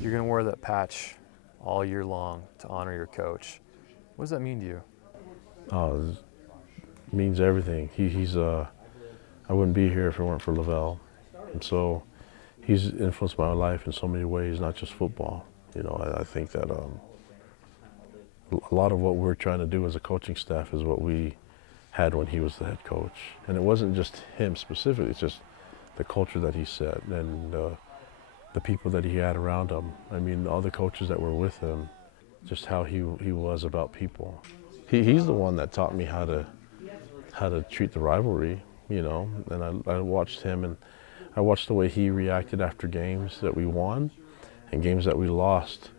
You're going to wear that patch all year long to honor your coach. What does that mean to you? It means everything. I wouldn't be here if it weren't for LaVell. And so he's influenced my life in so many ways, not just football. You know, I think that a lot of what we're trying to do as a coaching staff is what we had when he was the head coach. And it wasn't just him specifically, it's just the culture that he set and the people that he had around him. I mean, all the coaches that were with him, just how he was about people. He's the one that taught me how to treat the rivalry, you know, and I watched him and I watched the way he reacted after games that we won and games that we lost.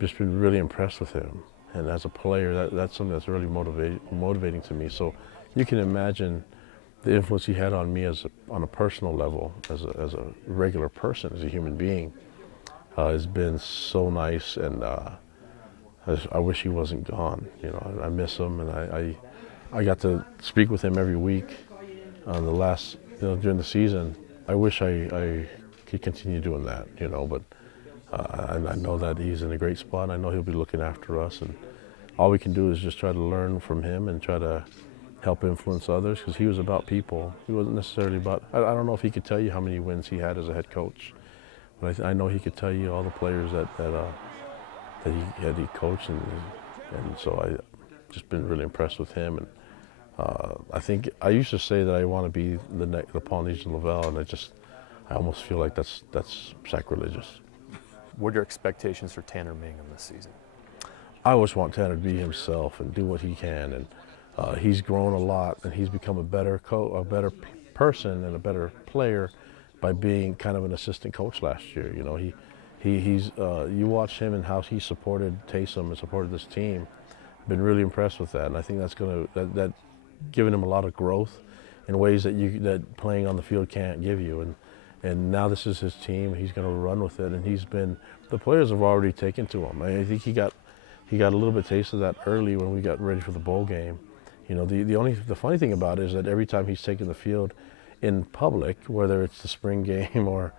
Just been really impressed with him. And as a player, that's something that's really motivating to me. So you can imagine the influence he had on me on a personal level, as a regular person, as a human being, has been so nice. And I wish he wasn't gone. You know, I miss him, and I got to speak with him every week during the season. I wish I could continue doing that, you know, but I know that he's in a great spot, and I know he'll be looking after us, and all we can do is just try to learn from him and try to help influence others, because he was about people. He wasn't necessarily about, I don't know if he could tell you how many wins he had as a head coach, but I know he could tell you all the players that he coached, and so I just been really impressed with him. And I think I used to say that I want to be the Polynesian LaVell, and I almost feel like that's sacrilegious. What are your expectations for Tanner Mangum this season? I always want Tanner to be himself and do what he can, and he's grown a lot, and he's become a better person and a better player by being kind of an assistant coach last year. You know, you watch him and how he supported Taysom and supported this team. Been really impressed with that, and I think that's that given him a lot of growth in ways that playing on the field can't give you. And now this is his team. He's going to run with it, and the players have already taken to him. I think he got a little bit taste of that early when we got ready for the bowl game. You know, the funny thing about it is that every time he's taken the field in public, whether it's the spring game or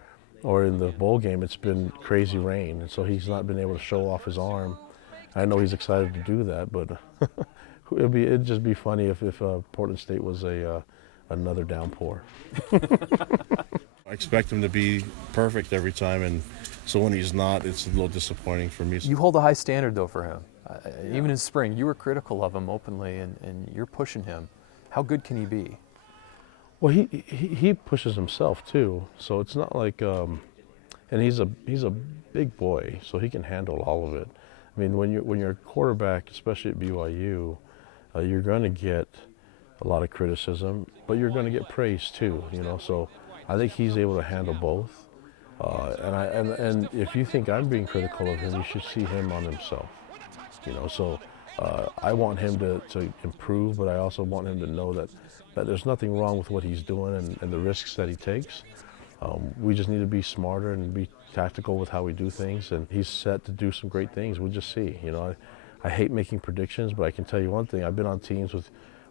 in the bowl game, it's been crazy rain, and so he's not been able to show off his arm. I know he's excited to do that, but it'd just be funny if Portland State was another downpour. I expect him to be perfect every time, and so when he's not, it's a little disappointing for me. You hold a high standard, though, for him. Even in spring, you were critical of him openly, and you're pushing him. How good can he be? Well, he pushes himself too, so it's not like, and he's a big boy, so he can handle all of it. I mean, when you're a quarterback, especially at BYU, you're going to get a lot of criticism, but you're going to get praise too. You know, so I think he's able to handle both. And if you think I'm being critical of him, you should see him on himself. You know, so I want him to improve, but I also want him to know that there's nothing wrong with what he's doing and the risks that he takes. We just need to be smarter and be tactical with how we do things, and he's set to do some great things. We'll just see. You know, I hate making predictions, but I can tell you one thing. I've been on teams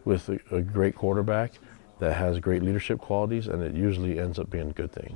with a great quarterback that has great leadership qualities, and it usually ends up being a good thing.